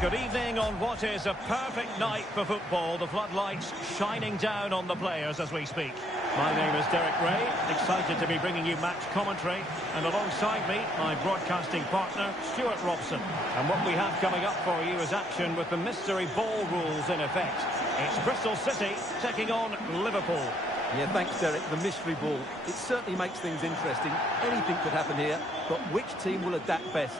Good evening on what is a perfect night for football. The floodlights shining down on the players as we speak. My name is Derek Ray, excited to be bringing you match commentary. And alongside me, my broadcasting partner, Stuart Robson. And what we have coming up for you is action with the mystery ball rules in effect. It's Bristol City taking on Liverpool. Yeah, thanks, Derek. The mystery ball. It certainly makes things interesting. Anything could happen here, but which team will adapt best?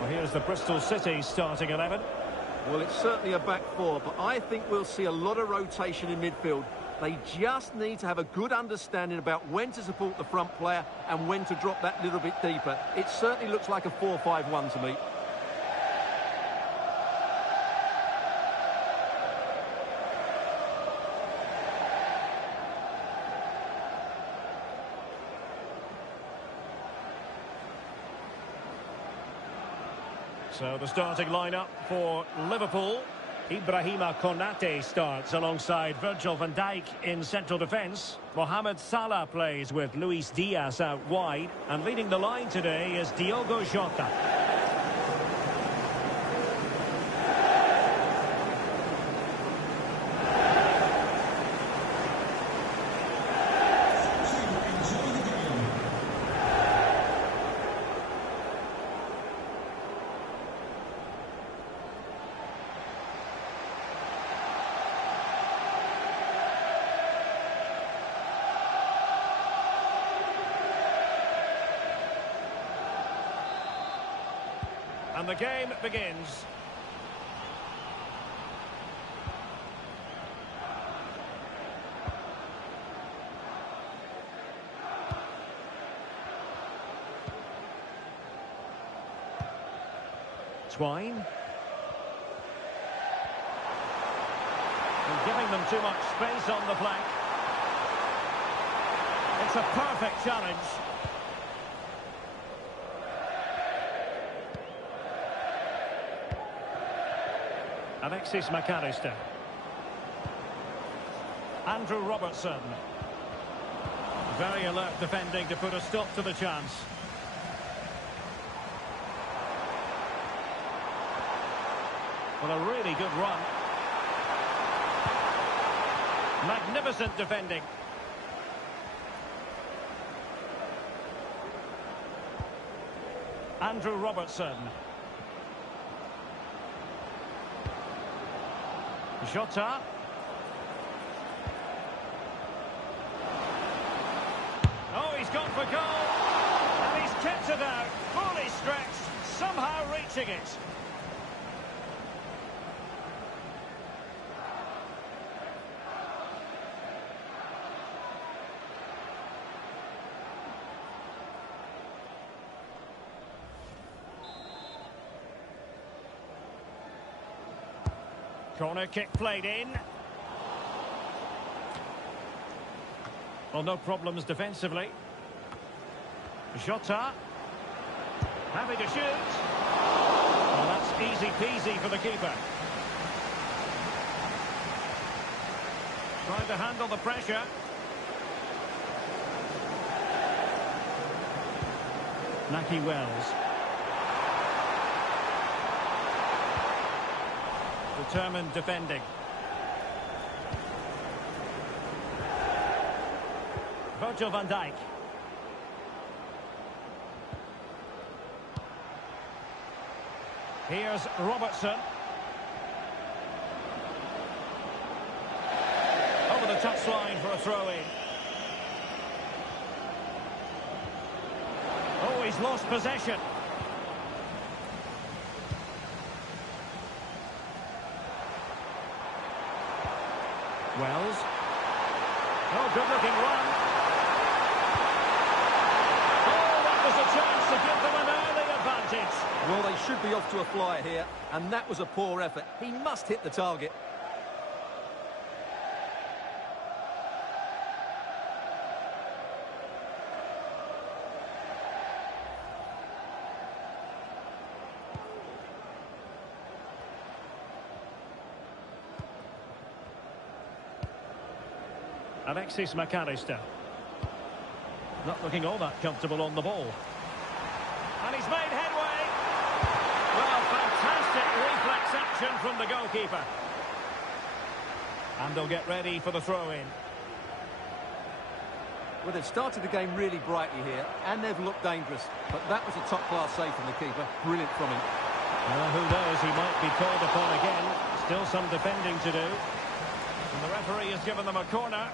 Well, here's the Bristol City starting 11. Well, it's certainly a back four, but I think we'll see a lot of rotation in midfield. They just need to have a good understanding about when to support the front player and when to drop that little bit deeper. It certainly looks like a 4-5-1 to me. So the starting lineup for Liverpool. Ibrahima Konate starts alongside Virgil van Dijk in central defence. Mohamed Salah plays with Luis Diaz out wide. And leading the line today is Diogo Jota. And the game begins. Twine. And giving them too much space on the flank. It's a perfect challenge. Alexis McAllister. Andrew Robertson. Very alert defending to put a stop to the chance. Well, a really good run. Magnificent defending. Andrew Robertson. Jota. Oh, he's gone for goal. And he's kept it out. Fully stretched. Somehow reaching it. Corner kick played in. Well, no problems defensively. Jota. Happy to shoot. Well, that's easy peasy for the keeper. Trying to handle the pressure. Nahki Wells. Determined defending. Virgil van Dijk. Here's Robertson. Over the touchline for a throw-in. Oh, he's lost possession. Wells. Oh, good-looking run. Oh, that was a chance to give them an early advantage. Well, they should be off to a flyer here, and that was a poor effort. He must hit the target. Alexis McAllister. Not looking all that comfortable on the ball. And he's made headway. Well, fantastic reflex action from the goalkeeper. And they'll get ready for the throw-in. Well, they've started the game really brightly here, and they've looked dangerous. But that was a top-class save from the keeper. Brilliant from him. Well, who knows, he might be called upon again. Still some defending to do. And the referee has given them a corner.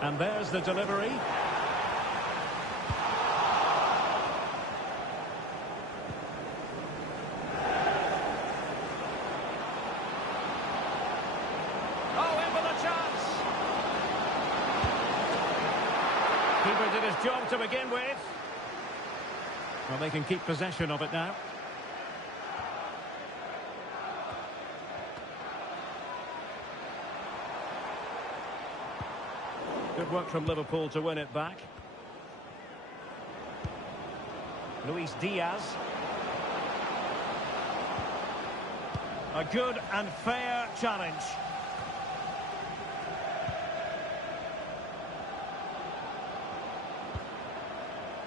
And there's the delivery. Oh, in with a chance. Keeper did his job to begin with. Well, they can keep possession of it now. Good work from Liverpool to win it back. Luis Diaz. A good and fair challenge.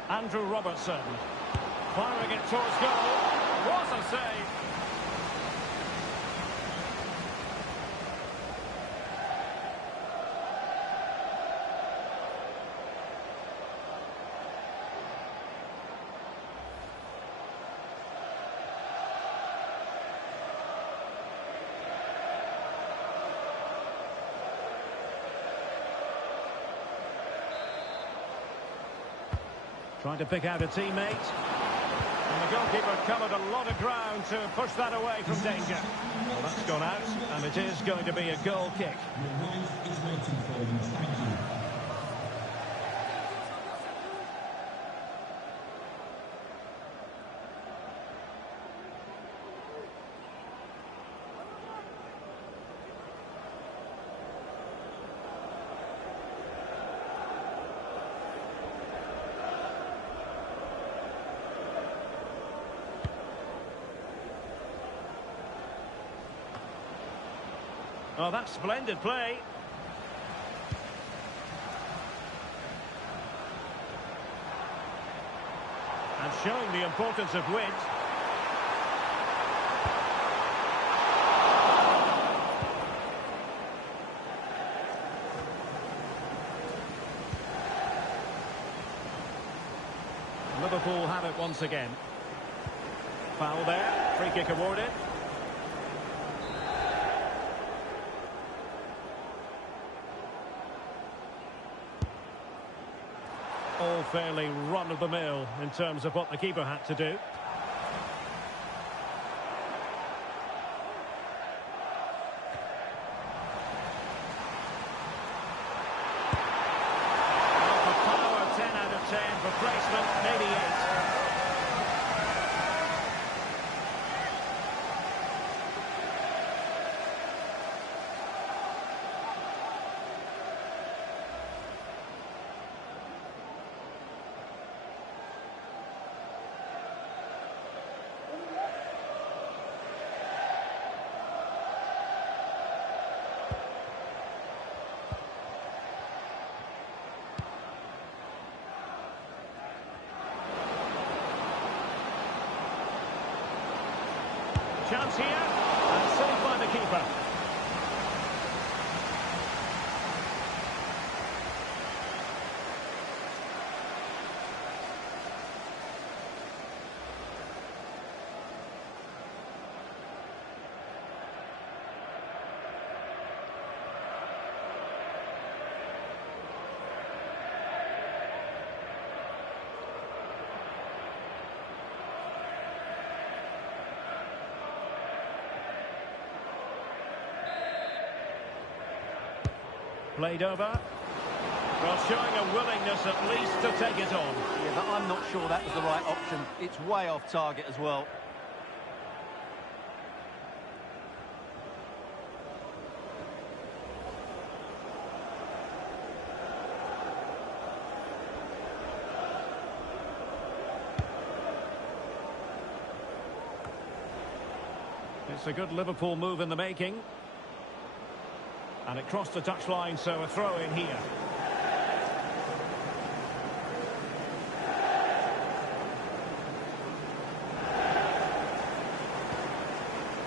Andrew Robertson. Firing it towards goal. What a save. Trying to pick out a teammate. And the goalkeeper covered a lot of ground to push that away from danger. Well, that's gone out, and it is going to be a goal kick. Your wife is waiting for you. Thank you. Oh, that's splendid play. And showing the importance of width. Liverpool have it once again. Foul there. Free kick awarded. All fairly run-of-the-mill in terms of what the keeper had to do. Well, for power, 10 out of 10. For placement, maybe 8. Chance here, and saved by the keeper. Played over. Well, showing a willingness at least to take it on. Yeah, but I'm not sure that was the right option. It's way off target as well. It's a good Liverpool move in the making. And it crossed the touchline, so a throw in here.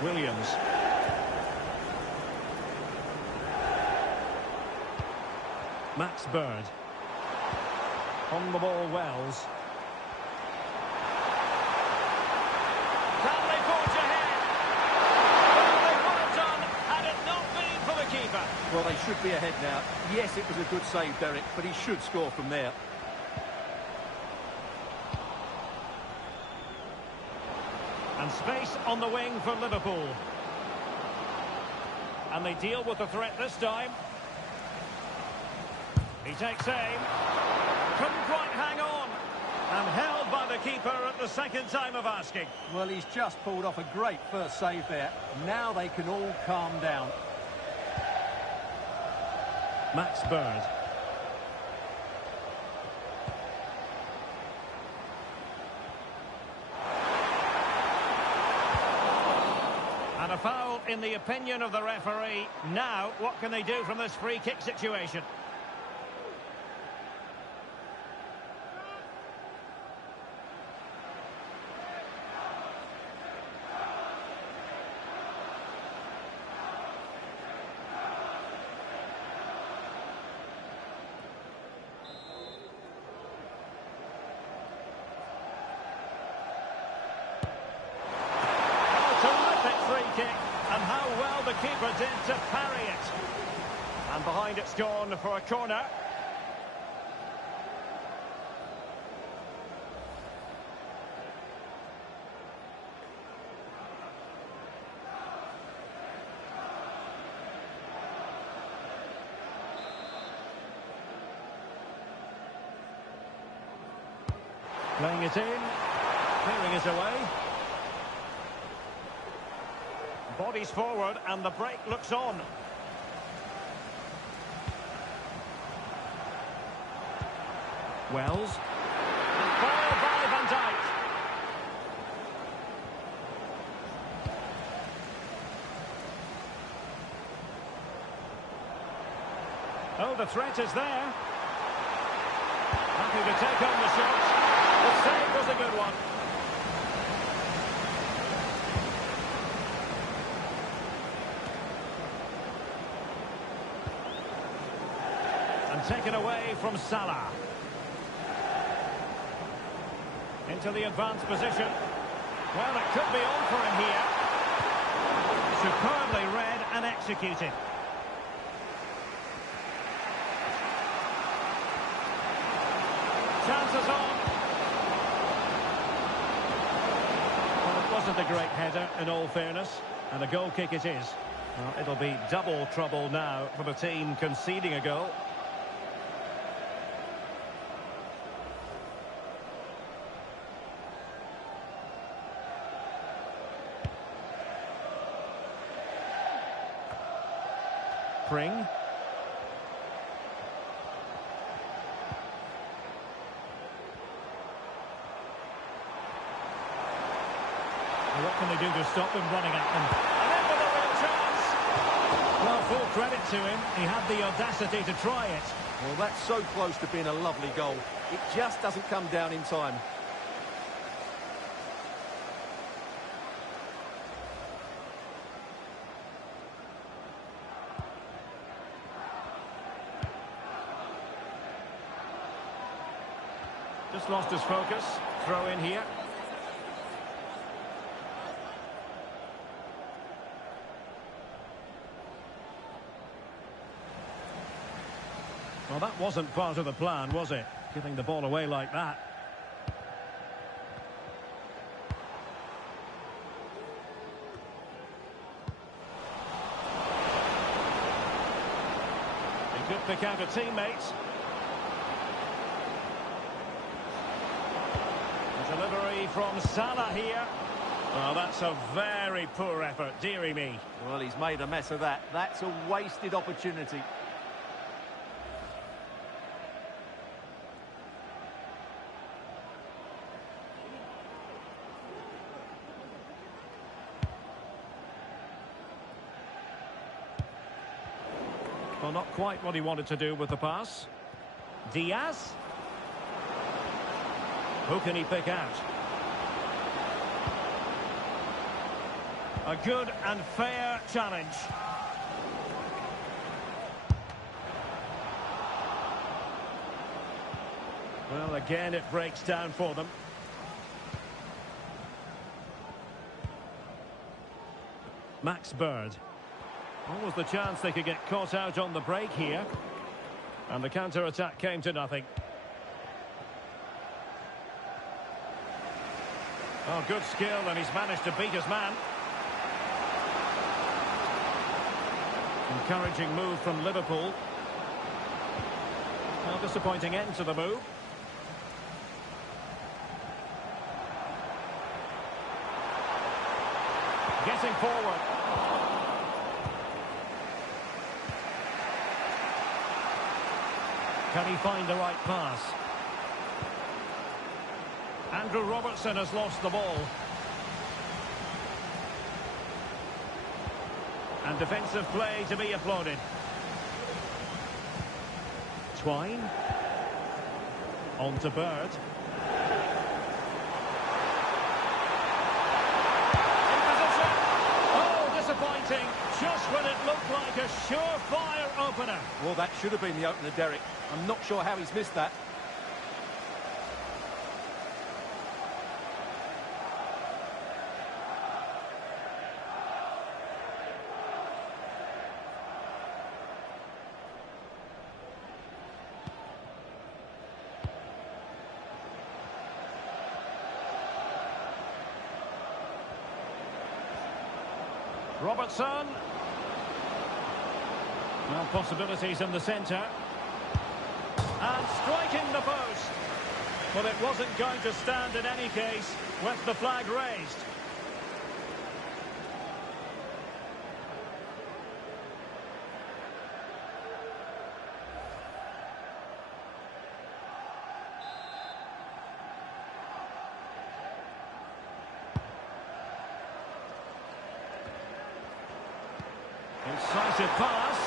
Williams. Max Bird. On the ball, Wells. Can they forge ahead? Well done, had it not been for the keeper. Well, they should be ahead now. Yes, it was a good save, Derek, but he should score from there. And space on the wing for Liverpool. And they deal with the threat this time. He takes aim. Couldn't quite hang on. And held by the keeper at the second time of asking. Well, he's just pulled off a great first save there. Now they can all calm down. Max Bird. And a foul in the opinion of the referee. Now, what can they do from this free kick situation? Kick, and how well the keeper did to parry it. And behind it's gone for a corner. Playing it in, clearing it away. Bodies forward and the break looks on. Wells. And foiled by Van Dijk. Oh, the threat is there. Happy to take on the shot. The save was a good one. Taken away from Salah. Into the advanced position. Well, it could be on for him here. Superbly read and executed. Chances on. Well, it wasn't a great header, in all fairness. And a goal kick it is. Well, it'll be double trouble now for the team conceding a goal. Pring. What can they do to stop them running at them? And then with a real chance. Well, full credit to him. He had the audacity to try it. Well, that's so close to being a lovely goal. It just doesn't come down in time. Just lost his focus. Throw in here. Well, that wasn't part of the plan, was it? Giving the ball away like that. He could pick out a teammate. Delivery from Salah here. Well, that's a very poor effort, dearie me. Well, he's made a mess of that. That's a wasted opportunity. Well, not quite what he wanted to do with the pass. Diaz. Who can he pick out? A good and fair challenge. Well, again, it breaks down for them. Max Bird. Always the chance they could get caught out on the break here. And the counter-attack came to nothing. Oh, good skill, and he's managed to beat his man. Encouraging move from Liverpool. Well, disappointing end to the move. Getting forward. Can he find the right pass? Andrew Robertson has lost the ball. And defensive play to be applauded. Twine. On to Bird. In position. Oh, disappointing. Just when it looked like a surefire opener. Well, that should have been the opener, Derek. I'm not sure how he's missed that. Robertson. Well, possibilities in the centre. And striking the post. Well, it wasn't going to stand in any case with the flag raised. Incisive pass.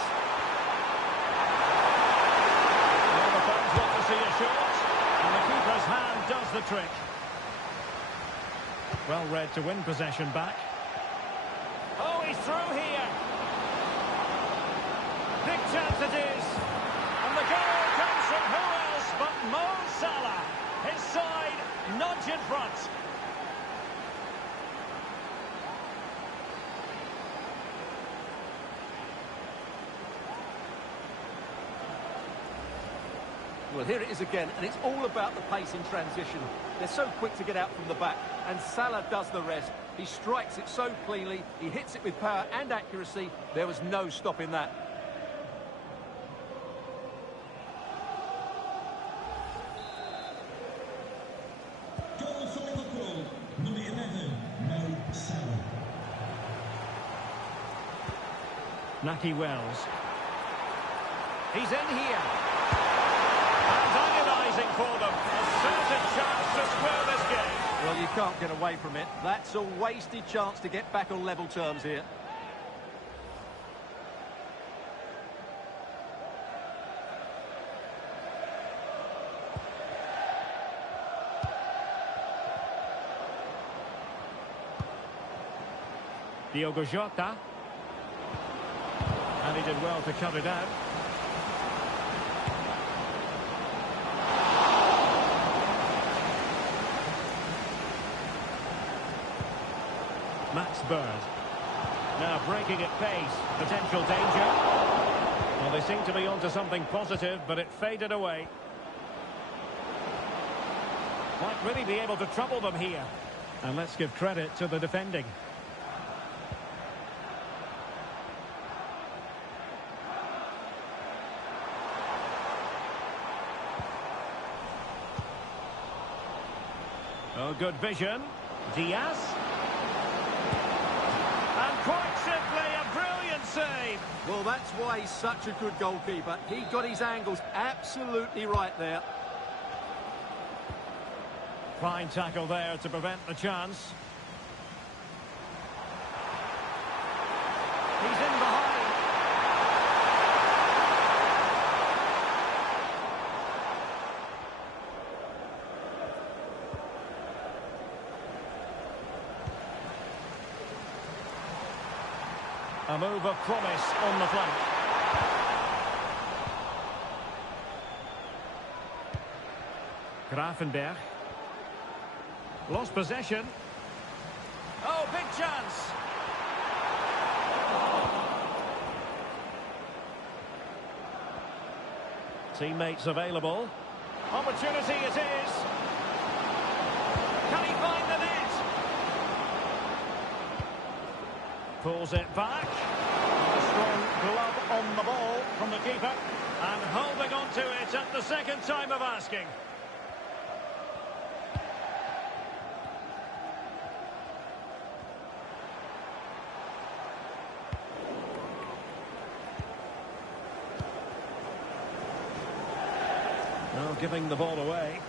Well, the fans want to see a shot, and the keeper's hand does the trick. Well read to win possession back. Oh, he's through here. Big chance it is. And the goal comes from who else but Mo Salah. His side nudge in front. Well, here it is again, and it's all about the pace in transition. They're so quick to get out from the back, and Salah does the rest. He strikes it so cleanly, he hits it with power and accuracy. There was no stopping that. Goal for Liverpool, number 11, Mo Salah. Naki Wells. He's in here. And agonising for them. A certain chance to square this game. Well, you can't get away from it. That's a wasted chance to get back on level terms here. Diogo Jota. And he did well to cut it out. Max Bird. Now breaking at pace. Potential danger. Well, they seem to be onto something positive, but it faded away. Might really be able to trouble them here. And let's give credit to the defending. Oh, good vision. Diaz. And quite simply, a brilliant save. Well, that's why he's such a good goalkeeper. He got his angles absolutely right there. Fine tackle there to prevent the chance. He's in behind. A move of promise on the flank. Grafenberg. Lost possession. Oh, big chance. Teammates available. Opportunity it is. Can he find the net? Pulls it back. A strong glove on the ball from the keeper. And holding on to it at the second time of asking. Now giving the ball away.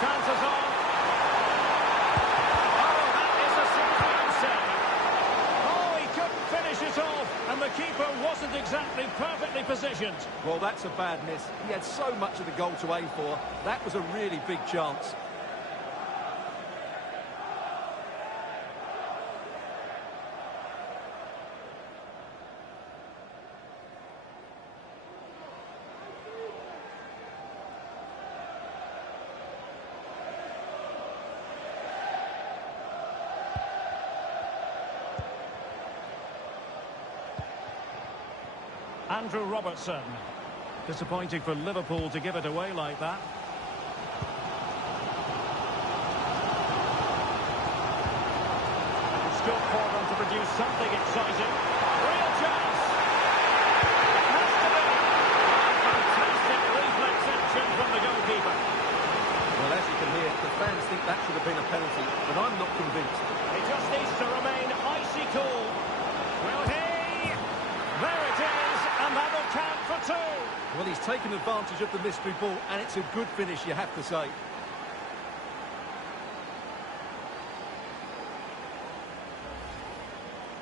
Chances on. Oh, that is a superb save. Oh, he couldn't finish it off, and the keeper wasn't exactly perfectly positioned. Well, that's a bad miss. He had so much of the goal to aim for. That was a really big chance. Andrew Robertson. Disappointing for Liverpool to give it away like that. Scope for them to produce something exciting. Real chance. It has to be. Fantastic reflex action from the goalkeeper. Well, as you can hear, the fans think that should have been a penalty, but I'm not convinced. He just needs to remain icy cool. Will he? There it is, and that'll count for two. Well, he's taken advantage of the mystery ball, and it's a good finish, you have to say.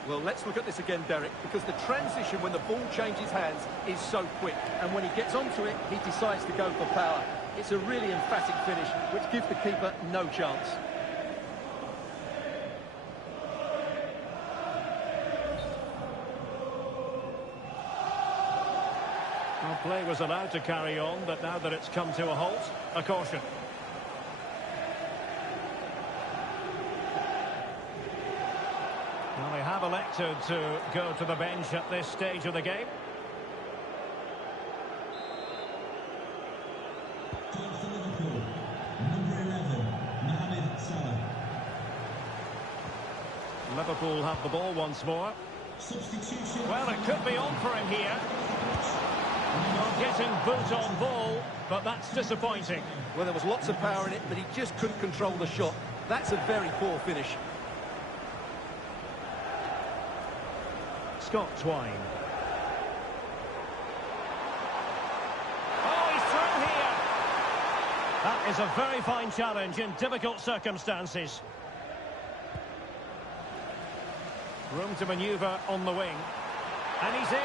Well, let's look at this again, Derek, because the transition when the ball changes hands is so quick, and when he gets onto it, he decides to go for power. It's a really emphatic finish, which gives the keeper no chance. Well, play was allowed to carry on, but now that it's come to a halt, a caution. Well, they have elected to go to the bench at this stage of the game. Time for Liverpool. Number 11, Mohamed Salah. Liverpool have the ball once more. Substitution. Well, it could be on for him here. Not getting boot on ball, but that's disappointing. Well, there was lots of power in it, but he just couldn't control the shot. That's a very poor finish. Scott Twine. Oh, he's through here. That is a very fine challenge in difficult circumstances. Room to manoeuvre on the wing. And he's in.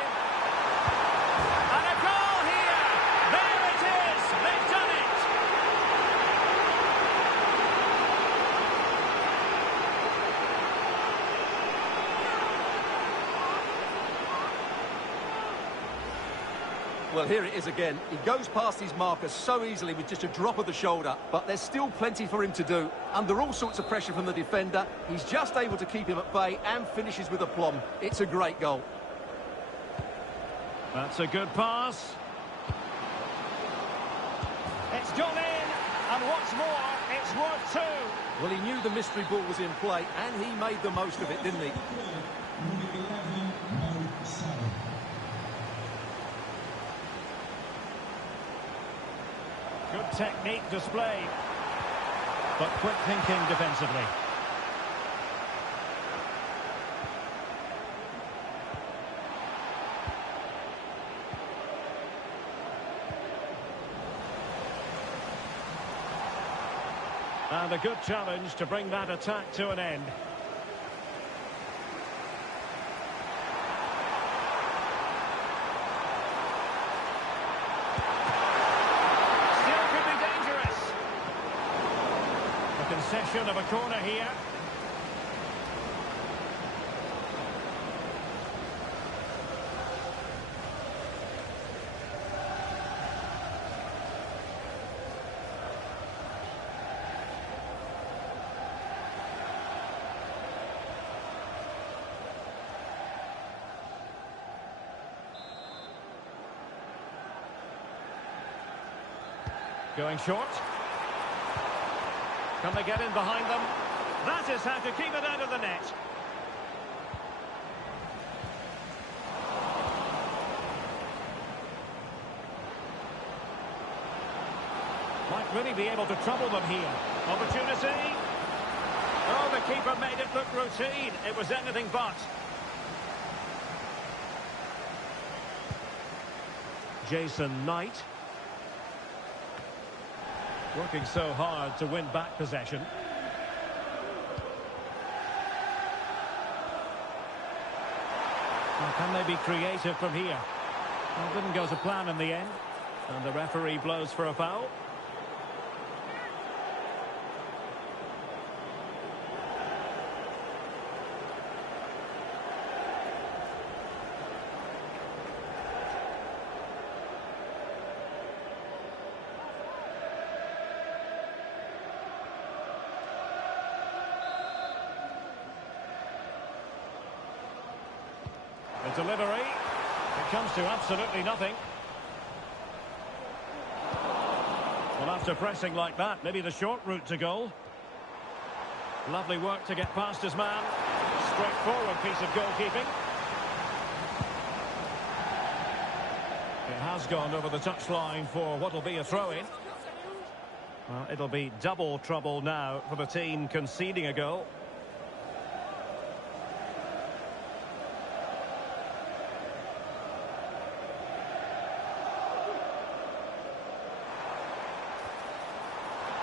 And a goal here! There it is! They've done it! Well, here it is again. He goes past his marker so easily with just a drop of the shoulder, but there's still plenty for him to do. Under all sorts of pressure from the defender, he's just able to keep him at bay and finishes with aplomb. It's a great goal. That's a good pass. It's gone in, and what's more, it's worth two. Well, he knew the mystery ball was in play, and he made the most of it, didn't he? Number 11, Mo Salah. Good technique displayed, but quick thinking defensively. And a good challenge to bring that attack to an end. concession of a corner here. Going short. Can they get in behind them? That is how to keep it out of the net. Might really be able to trouble them here. Opportunity. Oh, the keeper made it look routine. It was anything but. Jason Knight. Working so hard to win back possession. Now, can they be creative from here? Well, it didn't go to plan in the end. And the referee blows for a foul. The delivery, it comes to absolutely nothing. Well, after pressing like that, maybe the short route to goal. Lovely work to get past his man. Straightforward piece of goalkeeping. It has gone over the touchline for what will be a throw-in. Well, it'll be double trouble now for the team conceding a goal.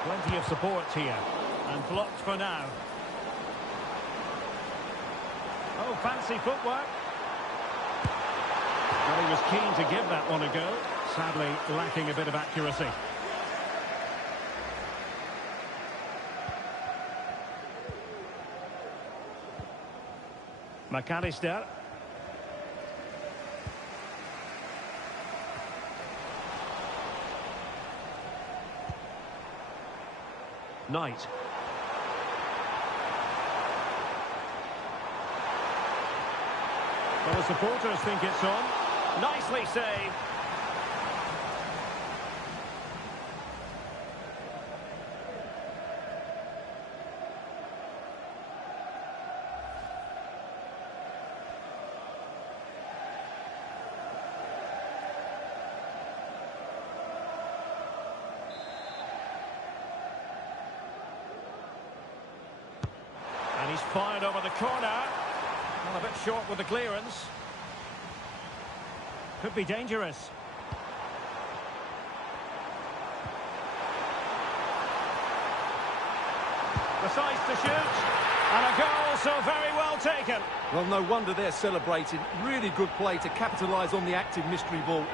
Plenty of support here, and blocked for now. Oh, fancy footwork. Well, he was keen to give that one a go, sadly lacking a bit of accuracy. McAllister. Knight. Well, the supporters think it's on. Nicely saved. And he's fired over the corner. Well, a bit short with the clearance. Could be dangerous. Decides to shoot. And a goal, so very well taken. Well, no wonder they're celebrating. Really good play to capitalise on the active mystery ball.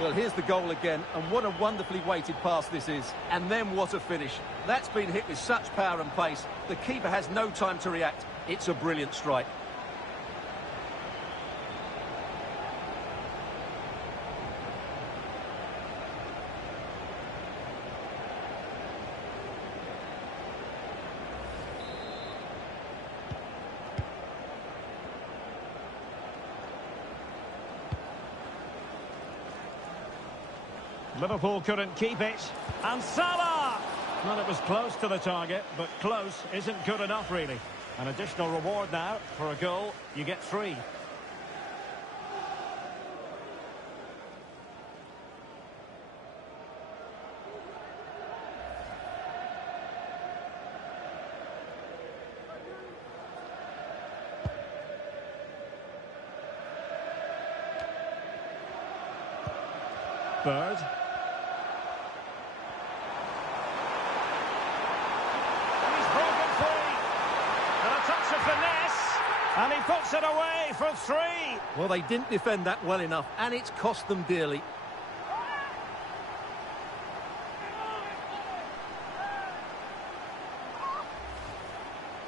Well, here's the goal again, and what a wonderfully weighted pass this is. And then what a finish. That's been hit with such power and pace. The keeper has no time to react. It's a brilliant strike. Liverpool couldn't keep it. And Salah! Well, it was close to the target, but close isn't good enough, really. An additional reward now. For a goal, you get 3. Bird. And he puts it away for 3. Well, they didn't defend that well enough, and it's cost them dearly.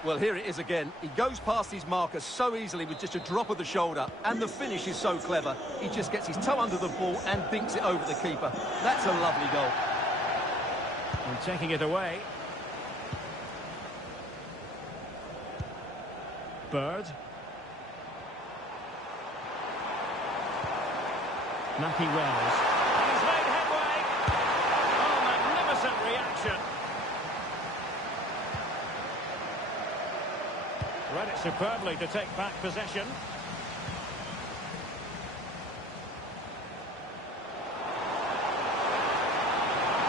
Well, here it is again. He goes past his marker so easily with just a drop of the shoulder, and the finish is so clever. He just gets his toe under the ball and dinks it over the keeper. That's a lovely goal. And taking it away. Bird. Nahki Wells. And he's made headway. Oh, magnificent reaction. Read it superbly to take back possession.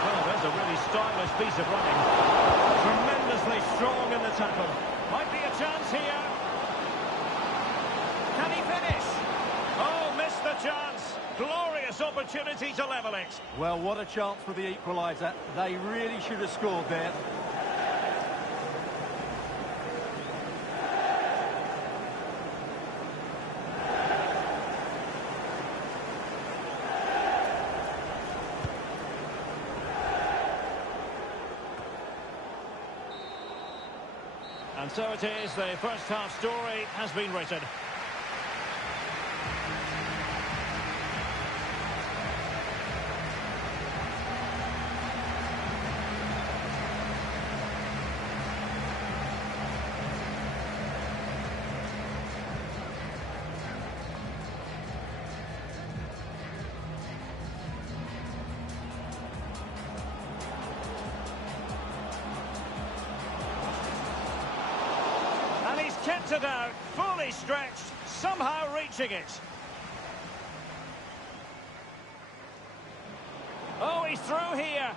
Well, there's a really stylish piece of running. Tremendously strong in the tackle. Might be a chance here. Can he finish? Oh, missed the chance. Glorious opportunity to level it. Well, what a chance for the equaliser. They really should have scored there. And so it is, the first half story has been written. Kept it out, fully stretched, somehow reaching it. Oh, he's through here.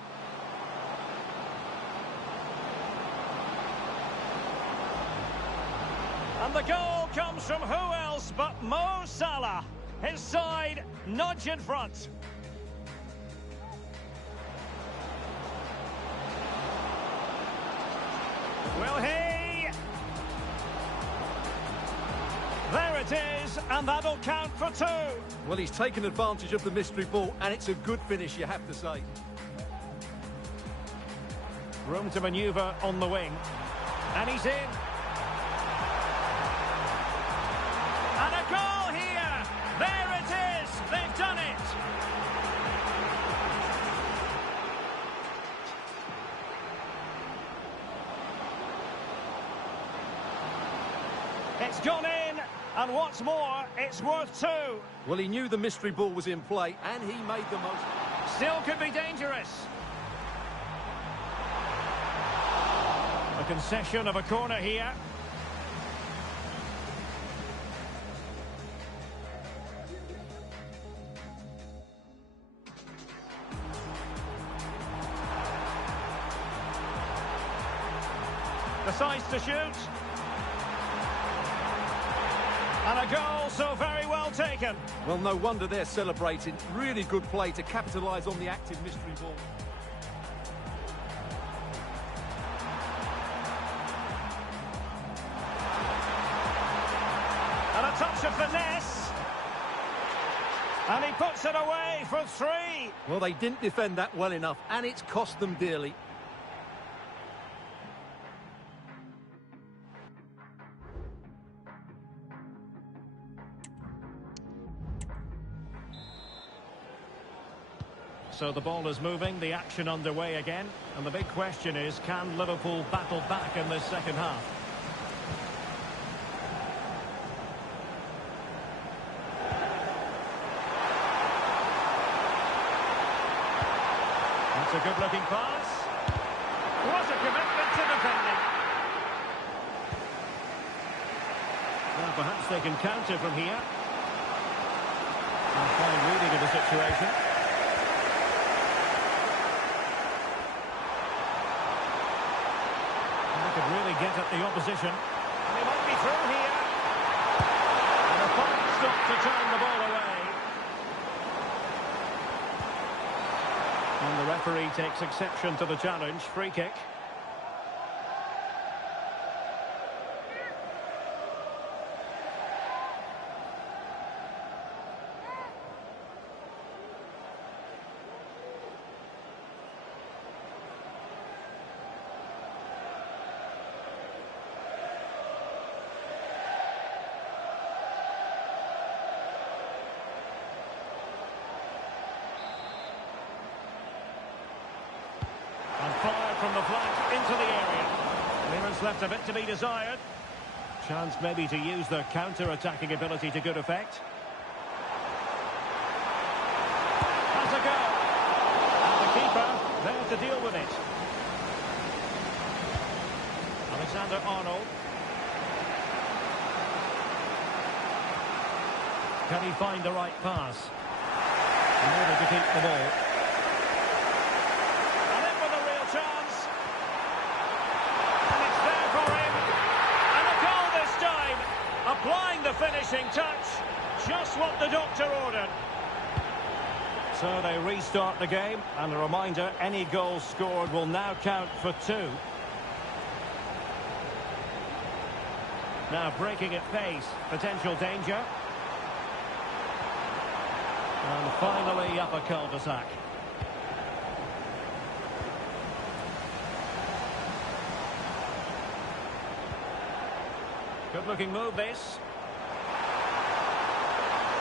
And the goal comes from who else but Mo Salah. His side nudge in front. Will he? There it is, and that'll count for two. Well, he's taken advantage of the mystery ball, and it's a good finish, you have to say. Room to manoeuvre on the wing. And he's in. And a goal here. There it is. They've done it. It's gone in. And what's more, it's worth two. Well, he knew the mystery ball was in play, and he made the most. Still could be dangerous. A concession of a corner here. Decides to shoot. And a goal so very well taken. Well, no wonder they're celebrating. Really good play to capitalise on the active mystery ball. And a touch of finesse. And he puts it away for three. Well, they didn't defend that well enough, and it's cost them dearly. So the ball is moving, the action underway again. And the big question is, can Liverpool battle back in this second half? That's a good-looking pass. What a commitment to defending. Well, perhaps they can counter from here. A fine reading of the situation. Really get at the opposition. And he might be through here. And a fine stop to turn the ball away. And the referee takes exception to the challenge. Free kick. It's left a bit to be desired. Chance maybe to use their counter-attacking ability to good effect. Has a go. And the keeper there to deal with it. Alexander-Arnold. Can he find the right pass in order to keep the ball? And in with a real chance. And it's there for him. And a goal this time. Applying the finishing touch. Just what the doctor ordered. So they restart the game. And a reminder, any goal scored will now count for 2. Now breaking at pace. Potential danger. And finally up a cul-de-sac. Good-looking move, this.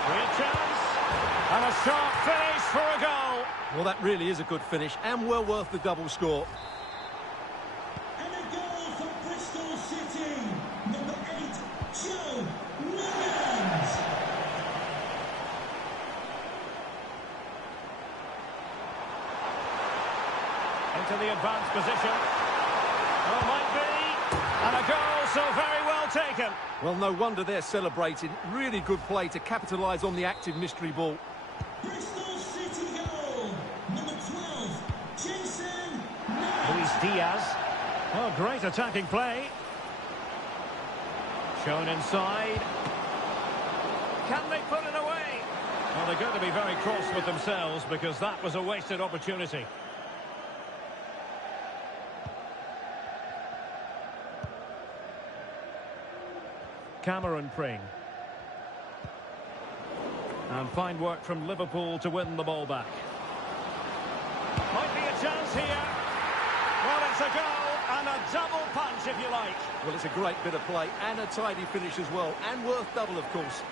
Real chance. And a sharp finish for a goal. Well, that really is a good finish and well worth the double score. And a goal for Bristol City. Number 8, Joe Williams. Into the advanced position. Oh, might be. And a goal, so very well taken. Well, no wonder they're celebrating. Really good play to capitalise on the active mystery ball. Bristol City goal. Number 12, Jason Luis Diaz. Oh, great attacking play. Shown inside. Can they put it away? Well, they're going to be very cross with themselves because that was a wasted opportunity. Cameron Pring. And fine work from Liverpool to win the ball back. Might be a chance here. Well, it's a goal and a double punch, if you like. Well, it's a great bit of play and a tidy finish as well. And worth double, of course.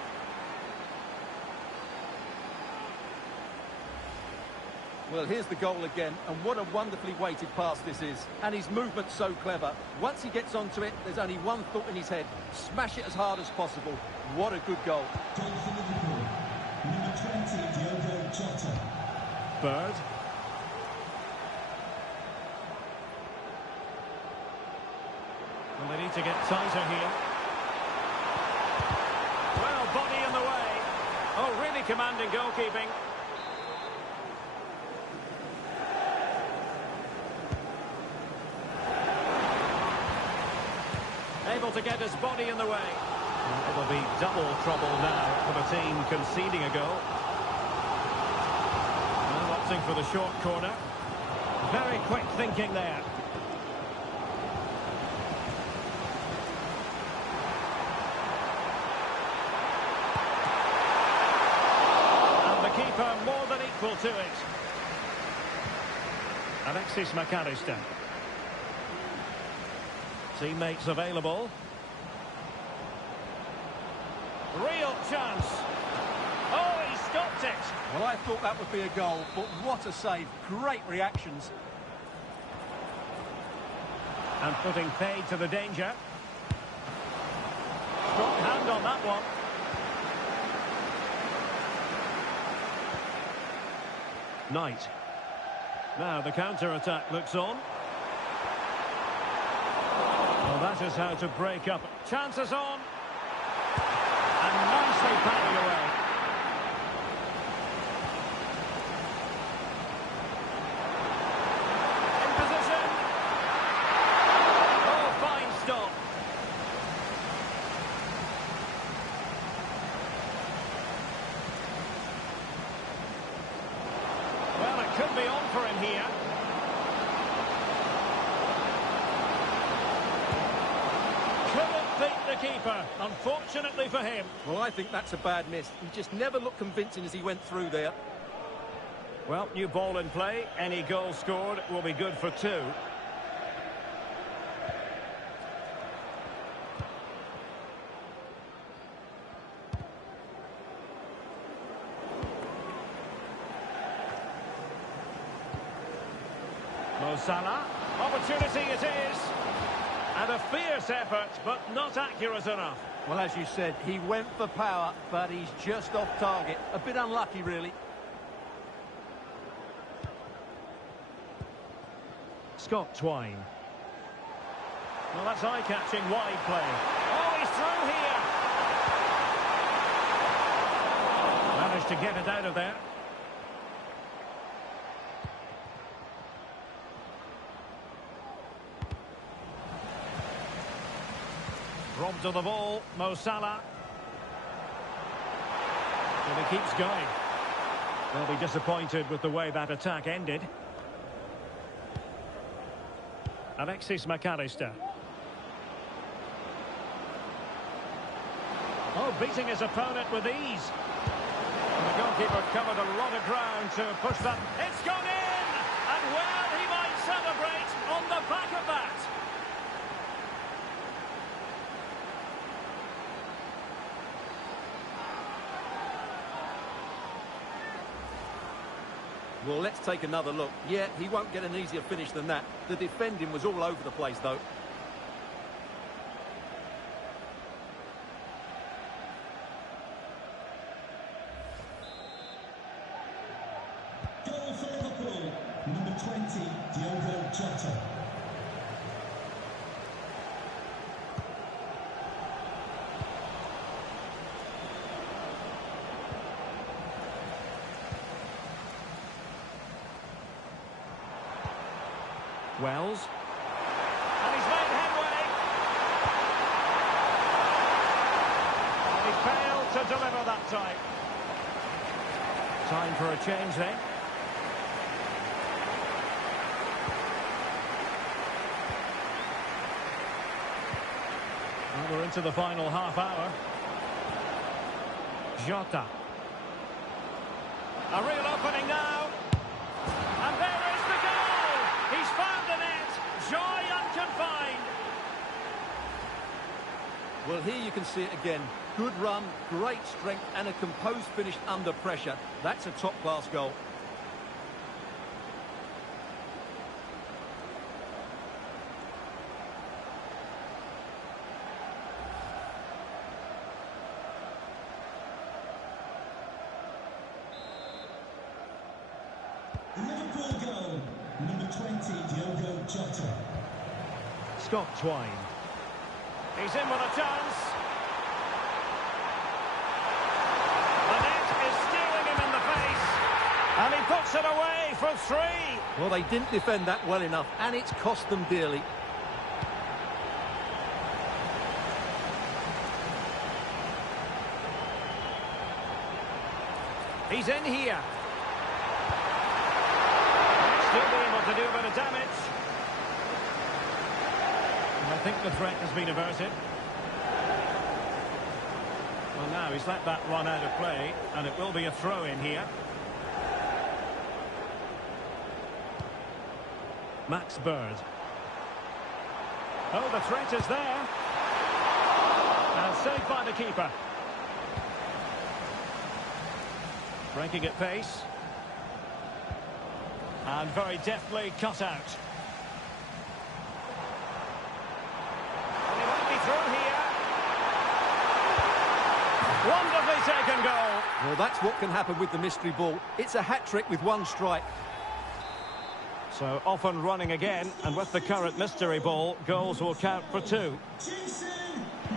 Well, here's the goal again, and what a wonderfully weighted pass this is. And his movement's so clever. Once he gets onto it, there's only one thought in his head. Smash it as hard as possible. What a good goal. Goal for Liverpool. Number 20, Diogo Jota. Bird. Well, they need to get tighter here. Well, body in the way. Oh, really commanding goalkeeping. Able to get his body in the way. It'll be double trouble now for the team conceding a goal. And opting for the short corner. Very quick thinking there. And the keeper more than equal to it. Alexis McAllister. Teammates available. Real chance. Oh, he stopped it. Well, I thought that would be a goal, but what a save. Great reactions. And putting paid to the danger. Strong hand on that one. Knight. Now the counter-attack looks on. Well, that is how to break up. Chances on. And nicely padding away. In position. Oh, fine stop. Well, it could be on for him here. The keeper, unfortunately for him. Well, I think that's a bad miss. He just never looked convincing as he went through there. Well, new ball in play. Any goal scored will be good for 2. Mo Salah. Opportunity it is. And a fierce effort, but not accurate enough. Well, as you said, he went for power, but he's just off target. A bit unlucky, really. Scott Twine. Well, that's eye-catching wide play. Oh, he's through here. Managed to get it out of there. Robbed to the ball, Mo Salah. And he keeps going. They'll be disappointed with the way that attack ended. Alexis McAllister. Oh, beating his opponent with ease. And the goalkeeper covered a lot of ground to push that. It's gone in! And well, he might celebrate on the back of that. Well, let's take another look. Yeah, he won't get an easier finish than that. The defending was all over the place, though. Goal for Liverpool, number 20, Diogo Jota. Wells. And he's made headway. And he failed to deliver that time. Time for a change then. Well, we're into the final half hour. Jota. A real opening now. And there is the goal! He's found the net. Joy unconfined. Well, here you can see it again. Good run, great strength, and a composed finish under pressure. That's a top-class goal. Liverpool goal, number 20, Diogo Jota. Scott Twine. He's in with a chance. The net is staring him in the face. And he puts it away for 3. Well, they didn't defend that well enough, and it's cost them dearly. He's in here. Still be able to do a bit of damage. And I think the threat has been averted. Well, now he's let that run out of play, and it will be a throw-in here. Max Bird. Oh, the threat is there. And saved by the keeper. Breaking at pace. And very deftly cut out. And he might be through here. Wonderfully taken goal. Well, that's what can happen with the mystery ball. It's a hat-trick with one strike. So often running again, and with the current mystery ball, goals will count for 2. Jason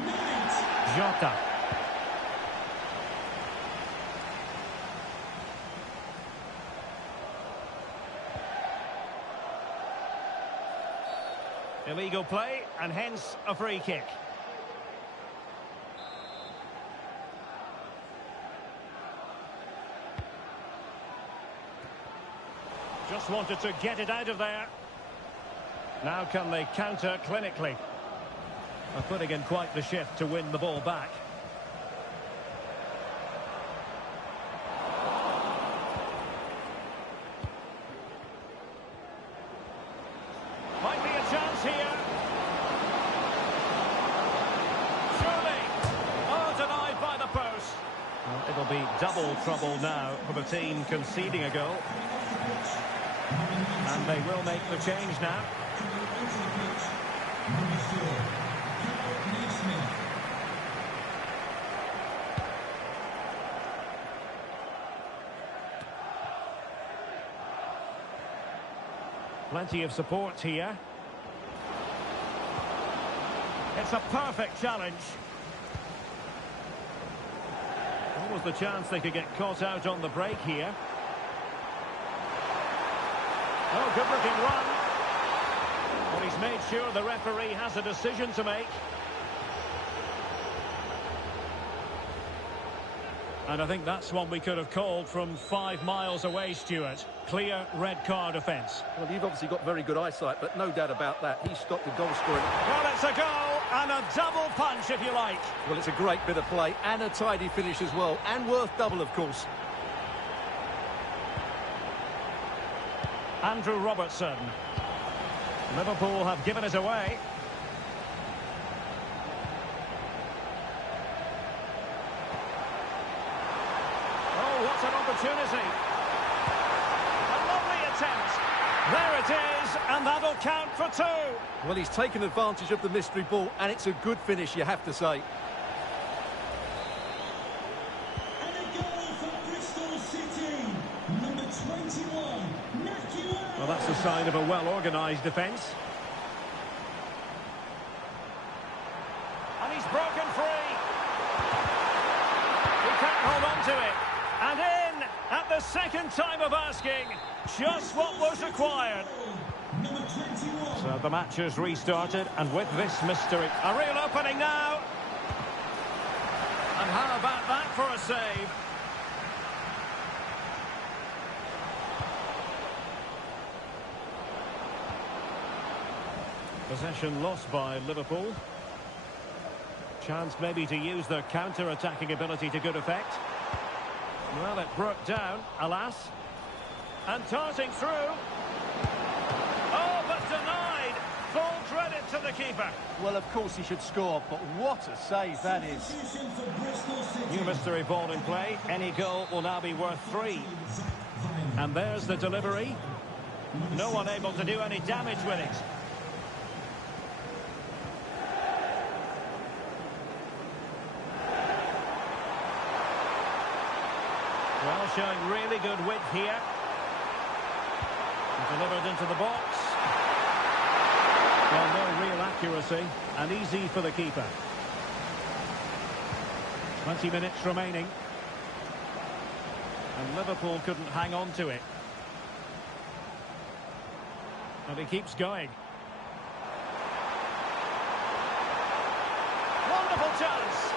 Knight. Jota. Illegal play, and hence a free kick. Just wanted to get it out of there. Now can they counter clinically? Are putting in quite the shift to win the ball back. Might be a chance here. Surely. Oh, denied by the post. Well, it'll be double trouble now for the team conceding a goal. And they will make the change now. Number 4, Kyle Naismith. Plenty of support here. It's a perfect challenge. What was the chance they could get caught out on the break here? Oh, good looking run. Well, he's made sure the referee has a decision to make. And I think that's one we could have called from 5 miles away, Stuart. Clear red card offence. Well, you've obviously got very good eyesight, but no doubt about that. He stopped the goal scoring. Well, it's a goal and a double punch, if you like. Well, it's a great bit of play and a tidy finish as well. And worth double, of course. Andrew Robertson. Liverpool have given it away. Oh, what an opportunity. A lovely attempt. There it is, and that'll count for 2. Well, he's taken advantage of the mystery ball, and it's a good finish, you have to say. And a goal for Bristol City. Number 21, Nakua. Well, that's a sign of a well-organised defence. And he's broken free. He can't hold on to it. And in at the second time of asking, just what was required. Number 21. So the match has restarted, and with this mystery, a real opening now. And how about that for a save? Possession lost by Liverpool. Chance maybe to use their counter-attacking ability to good effect. Well, it broke down, alas. And darting through. Oh, but denied. Full credit to the keeper. Well, of course he should score, but what a save that is. Substitution for Bristol City. New mystery ball in play. Any goal will now be worth 3. And there's the delivery. No one able to do any damage with it. Well, showing really good width here. Delivered into the box. Well, no real accuracy, and easy for the keeper. 20 minutes remaining. And Liverpool couldn't hang on to it. And he keeps going. Wonderful chance.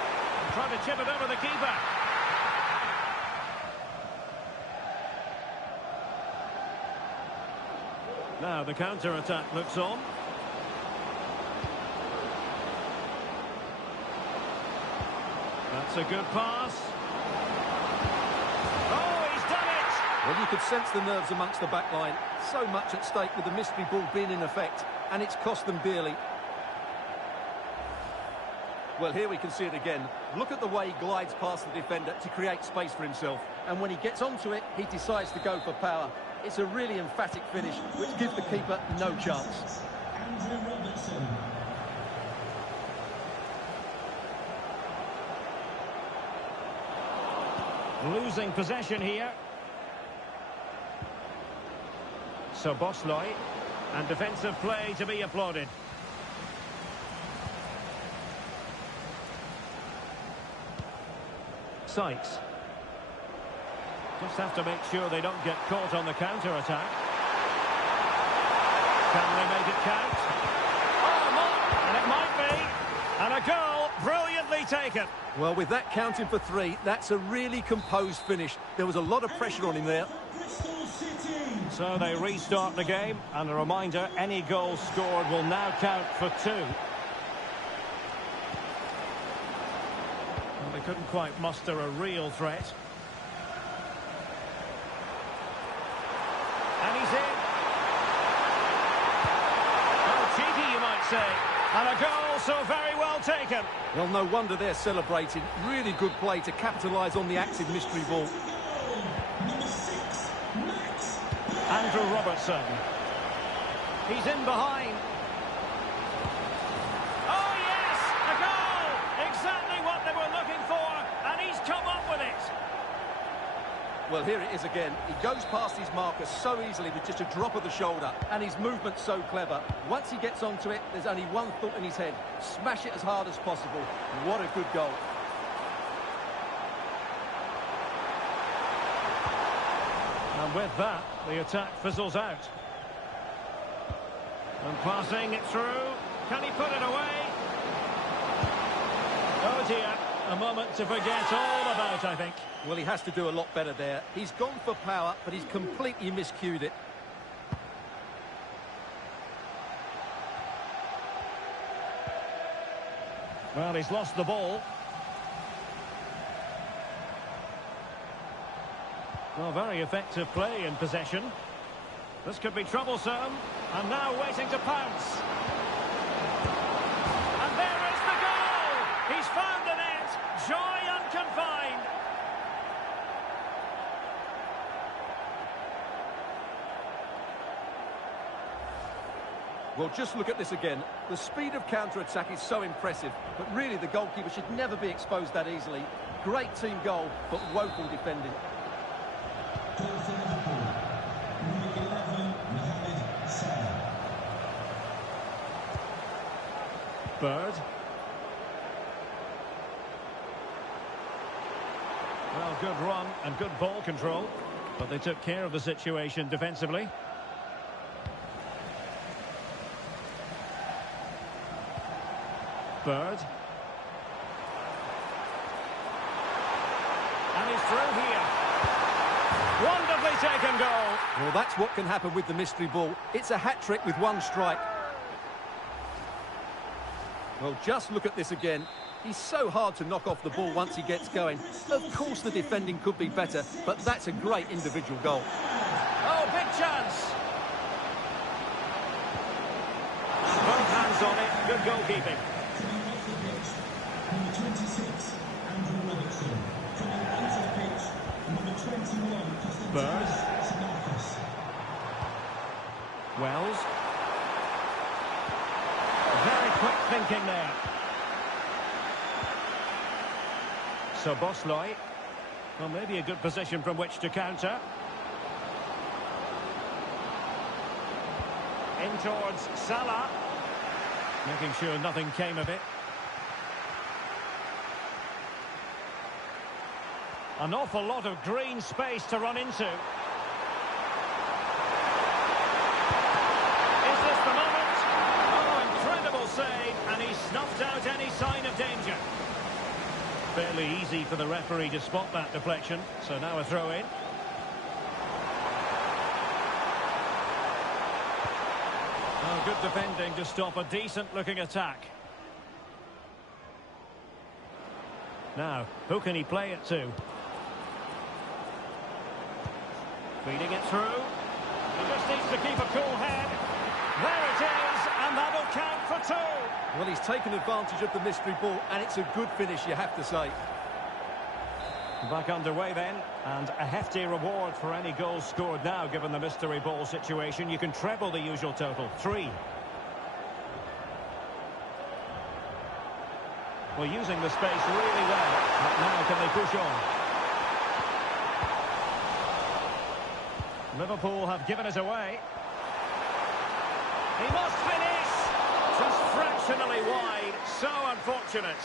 Trying to chip it over the keeper. Now the counter-attack looks on. That's a good pass. Oh, he's done it! Well, you could sense the nerves amongst the back line. So much at stake with the mystery ball being in effect, and it's cost them dearly. Well, here we can see it again. Look at the way he glides past the defender to create space for himself. And when he gets onto it, he decides to go for power. It's a really emphatic finish, which gives the keeper no chance. Andrew Robertson. Losing possession here. So Bosley, and defensive play to be applauded. Sykes. Just have to make sure they don't get caught on the counter-attack. Can they make it count? Oh, and it might be. And a goal, brilliantly taken. Well, with that counting for 3, that's a really composed finish. There was a lot of pressure on him there. Bristol City. So they restart the game, and a reminder, any goal scored will now count for 2. Well, they couldn't quite muster a real threat. And he's in. Oh, cheeky, you might say. And a goal so very well taken. Well, no wonder they're celebrating. Really good play to capitalise on the active mystery ball. Number 6, Max. Andrew Robertson. He's in behind. Well, here it is again. He goes past his marker so easily with just a drop of the shoulder, and his movement's so clever. Once he gets onto it, there's only one thought in his head: smash it as hard as possible. What a good goal. And with that, the attack fizzles out. And passing it through. Can he put it away? Oh dear, a moment to forget all about, I think. Well, he has to do a lot better there. He's gone for power, but he's completely miscued it. Well, he's lost the ball. Well, very effective play in possession. This could be troublesome. And now waiting to pounce. And there is the goal! He's found the net. Joy unconfined. Well, just look at this again. The speed of counter-attack is so impressive, but really the goalkeeper should never be exposed that easily. Great team goal, but woeful defending. Goal for Liverpool. Number 11, Mohamed Salah. Bird. Well, good run and good ball control, but they took care of the situation defensively. Bird. And he's through here. Wonderfully taken goal. Well, that's what can happen with the mystery ball. It's a hat-trick with one strike. Well, just look at this again. He's so hard to knock off the ball once he gets going. Of course the defending could be better, but that's a great individual goal. Oh, big chance. Both hands on it. Good goalkeeping. Coming off the pitch, number 26, Andrew Robertson. Coming onto the pitch, number 21, Bird. Konstantinos Sinakis. Wells. Very quick thinking there. So Bosley. Well, maybe a good position from which to counter. In towards Salah. Making sure nothing came of it. An awful lot of green space to run into. Is this the moment? Oh, incredible save, and he snuffed out any sign of danger. Fairly easy for the referee to spot that deflection, so now a throw-in. Oh, good defending to stop a decent-looking attack. Now, who can he play it to? Feeding it through. He just needs to keep a cool head. There it is, and that'll count for two. Well, he's taken advantage of the mystery ball, and it's a good finish, you have to say. Back underway then, and a hefty reward for any goals scored now, given the mystery ball situation. You can treble the usual total, 3. Well, using the space really well, but now can they push on? Liverpool have given it away. He must finish! Just fractionally wide, so unfortunate.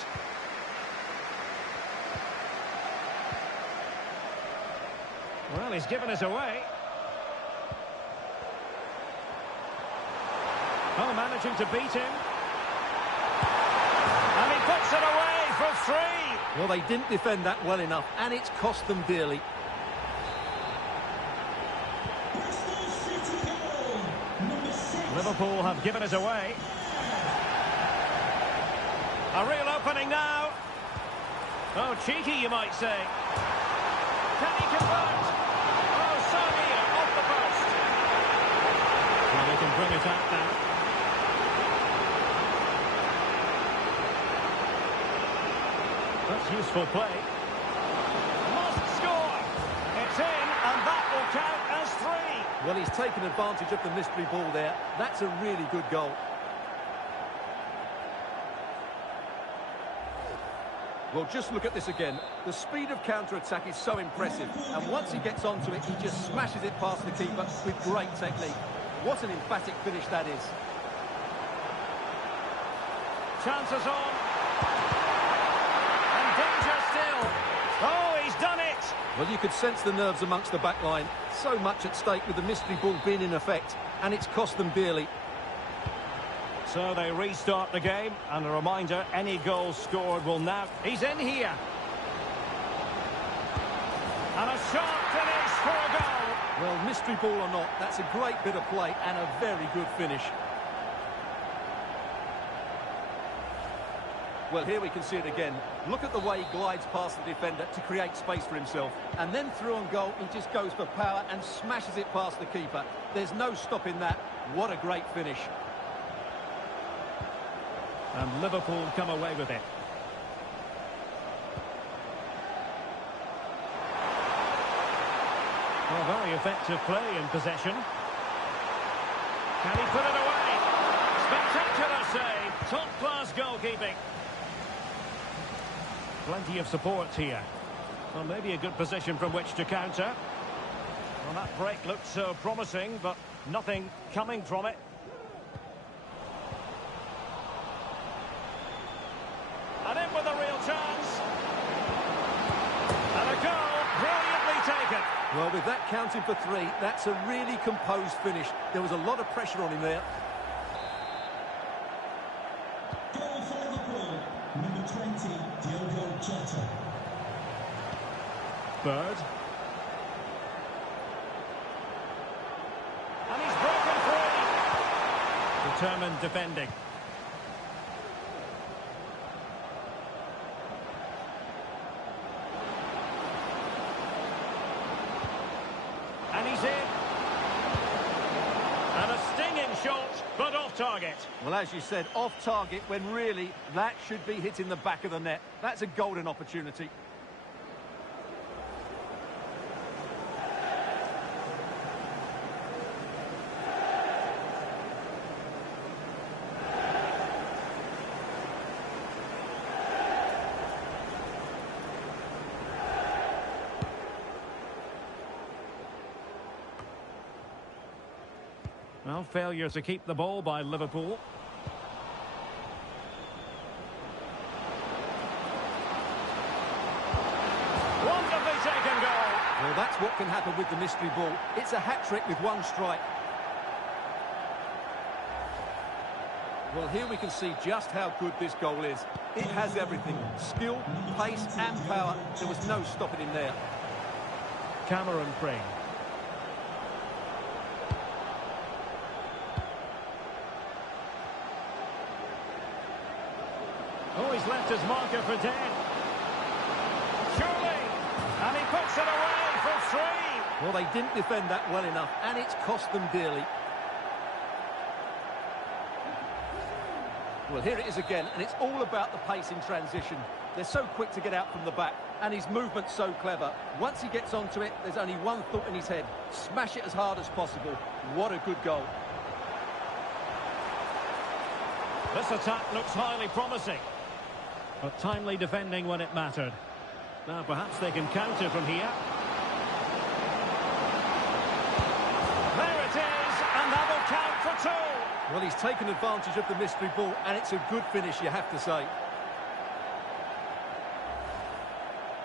Well, he's given us away. Oh, managing to beat him. And he puts it away for 3. Well, they didn't defend that well enough, and it's cost them dearly. Bristol City goal, number 6. Liverpool have given us away. A real opening now. Oh, cheeky, you might say. Can he convert? Oh, so near, off the post. Well, they can bring it out now. That's useful play. Must score. It's in, and that will count as 3. Well, he's taken advantage of the mystery ball there. That's a really good goal. Well, just look at this again. The speed of counter-attack is so impressive. And once he gets onto it, he just smashes it past the keeper with great technique. What an emphatic finish that is. Chances on. And danger still. Oh, he's done it! Well, you could sense the nerves amongst the back line. So much at stake with the mystery ball being in effect. And it's cost them dearly. So they restart the game, and a reminder, any goal scored will now... He's in here! And a sharp finish for a goal! Well, mystery ball or not, that's a great bit of play and a very good finish. Well, here we can see it again. Look at the way he glides past the defender to create space for himself. And then through on goal, he just goes for power and smashes it past the keeper. There's no stopping that. What a great finish. And Liverpool come away with it. Well, very effective play in possession. Can he put it away? Spectacular save. Top-class goalkeeping. Plenty of support here. Well, maybe a good position from which to counter. Well, that break looked so promising, but nothing coming from it. And in with a real chance. And a goal, brilliantly taken. Well, with that counting for 3, that's a really composed finish. There was a lot of pressure on him there. Goal for Liverpool, number 20, Diogo Jota. Bird. And he's broken free. Determined defending. And he's in. And a stinging shot, but off target. Well, as you said, off target when really that should be hitting the back of the net. That's a golden opportunity. Well, failure to keep the ball by Liverpool. Wonderfully taken goal. Well, that's what can happen with the mystery ball. It's a hat-trick with one strike. Well, here we can see just how good this goal is. It has everything. Skill, pace and power. There was no stopping him there. Cameron Pring. Oh, he's left his marker for dead. Surely! And he puts it away for 3. Well, they didn't defend that well enough, and it's cost them dearly. Well, here it is again, and it's all about the pace in transition. They're so quick to get out from the back, and his movement's so clever. Once he gets onto it, there's only one thought in his head. Smash it as hard as possible. What a good goal. This attack looks highly promising. But timely defending when it mattered. Now perhaps they can counter from here. There it is, and that will count for 2. Well, he's taken advantage of the mystery ball, and it's a good finish, you have to say.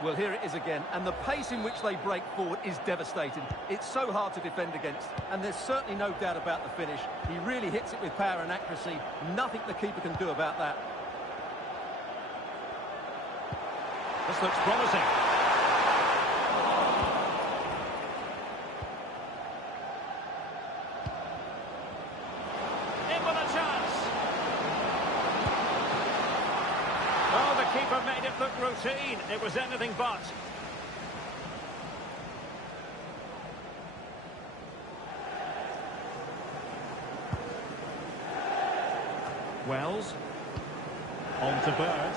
Well, here it is again, and the pace in which they break forward is devastating. It's so hard to defend against, and there's certainly no doubt about the finish. He really hits it with power and accuracy. Nothing the keeper can do about that. This looks promising. In with a chance. Oh, the keeper made it look routine. It was anything but. Wells. On to Bird.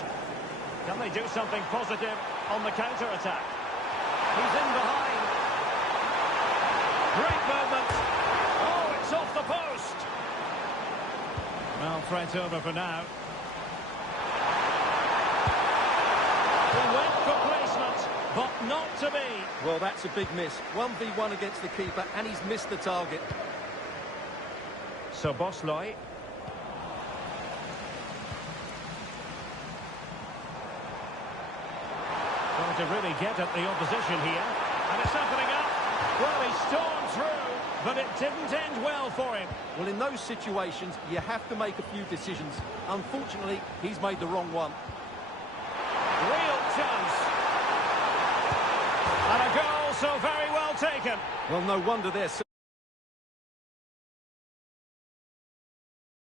Can they do something positive on the counter-attack? He's in behind. Great movement. Oh, it's off the post. Well, threat over for now. He went for placement, but not to be. Well, that's a big miss. 1v1 against the keeper, and he's missed the target. So Bosley. Trying to really get at the opposition here. And it's opening up. Well, he stormed through, but it didn't end well for him. Well, in those situations, you have to make a few decisions. Unfortunately, he's made the wrong one. Real chance. And a goal so very well taken. Well, no wonder they're